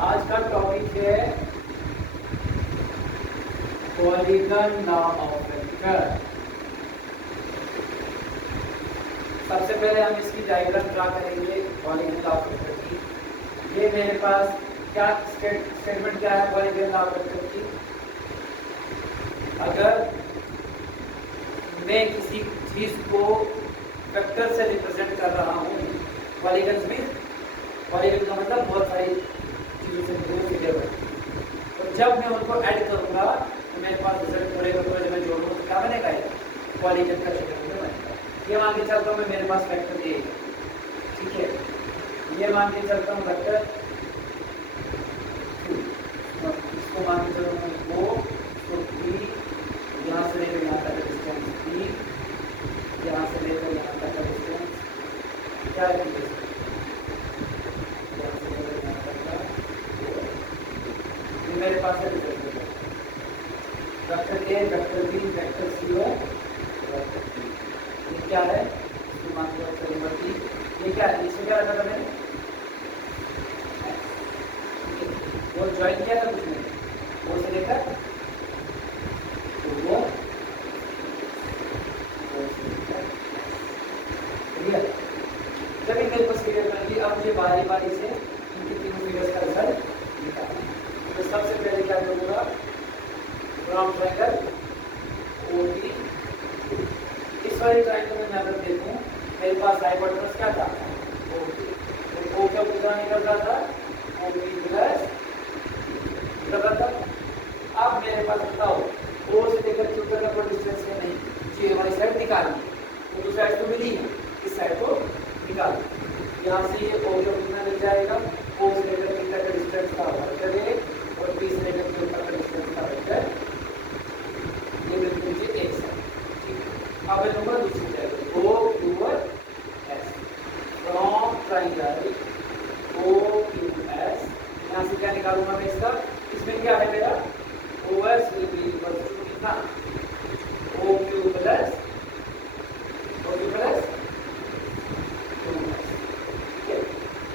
आज का टॉपिक है पॉलीगन लॉ ऑफ वेक्टर। सबसे पहले हम इसकी डायग्राम ड्रा करेंगे पॉलीगन लॉ ऑफ वेक्टर की। ये मेरे पास क्या स्टेटमेंट क्या है पॉलीगन लॉ ऑफ वेक्टर की? अगर मैं किसी चीज को वेक्टर से रिप्रेजेंट कर रहा हूँ, पॉलीगन्स में पॉलीगन का मतलब बहुत सारी चीजों से मिले हुए, और जब मैं उनको ऐड करूंगा तो मेरे पास रिजल्ट मिलेगा। तो जब मैं जोड़ूंगा तो क्या बनेगा? ये पॉलीगन का क्षेत्र बनेगा। ये मान के चलता हूँ मैं, मेरे पास वेक्टर ए, ठीक है। ये मान के चलता हूँ वेक्टर, इसको मान के चलता हूँ ओ, तो बी, यहाँ से लेकर यहाँ तक डिस्टेंस बी, यहाँ से लेकर यहाँ तक का डिस्टेंस क्या है? मेरे पास है vector A, vector B, vector C और वेक्टर डी। ये क्या है? इसको मान के चलूंगा कि ये क्या है? इसको क्या रखा था मैंने? वो ज्वाइन किया था कुछ मैंने, वो से लेकर तो वो क्लियर। जब ये मेरे पास क्लियर बन गई, अब मुझे बारी बारी से इनके तीनों फिगर्स का रिजल्ट निकालना। तो सबसे पहले क्या करूंगा? राउंड ट्रायंगल ओडी, इस वाले ट्रायंगल में मैं अगर देखूं, मेरे पास हाइपोटेनस क्या था? ओडी। तो ओ का कितना निकल रहा था? ओडी प्लस निकल रहा था। अब मेरे पास बताओ ओ से लेकर क्यू तक का कोई डिस्टेंस है नहीं, ये हमारी साइड निकालनी है। तो दूसरी साइड तो मिली है, इस साइड को निकाल। यहाँ से ये ओ का कितना मिल जाएगा? ओ से लेकर क्यू तक का डिस्टेंस का वेक्टर है, और बी से लेकर क्यू तक का डिस्टेंस का वेक्टर ये बिल्कुल मुझे एक साइड, ठीक है। अब मैं लूंगा दूसरी साइड ओ क्यू और S, from triangle O Q S. यहाँ से क्या निकालूंगा मैं इसका? इसमें क्या है मेरा? O S will be equal to कितना? O Q plus O Q plus 2s, ठीक है।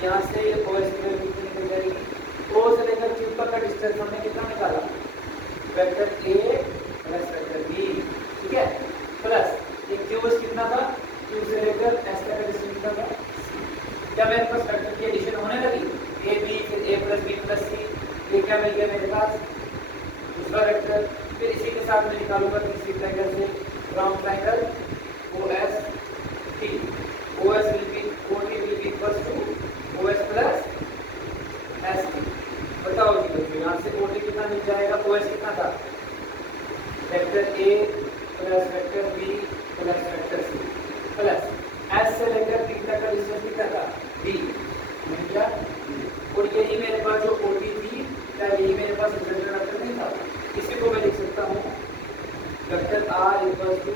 यहाँ से ओ एस की वैल्यू कितनी निकल जाएगी? ओ से लेकर क्यू तक का डिस्टेंस हमने कितना निकाला? Vector A plus vector B, ठीक है, प्लस एक क्यूज कितना था? क्यू से लेकर एस तक का डिस्टेंस कितना था? क्या मेरे पास वेक्टर की एडिशन होने लगी? ए बी फिर ए प्लस बी प्लस सी, ये क्या मिल गया मेरे पास? दूसरा वेक्टर। फिर इसी के साथ मैं निकालूंगा तीसरी ट्रायंगल से round triangle O S T. O S will be O T will be equals to O S plus S T. बताओ जी बच्चों, यहाँ से ओ टी कितना मिल जाएगा? ओ एस कितना था? Vector A plus vector B plus vector C, plus S से लेकर टी तक का डिस्टेंस कितना था? बी, मिल गया। और यही मेरे पास जो ओटी थी, क्या यही मेरे पास रिजल्टेंट वेक्टर नहीं था? इसी को मैं लिख सकता हूँ वेक्टर आर इक्वल्स टू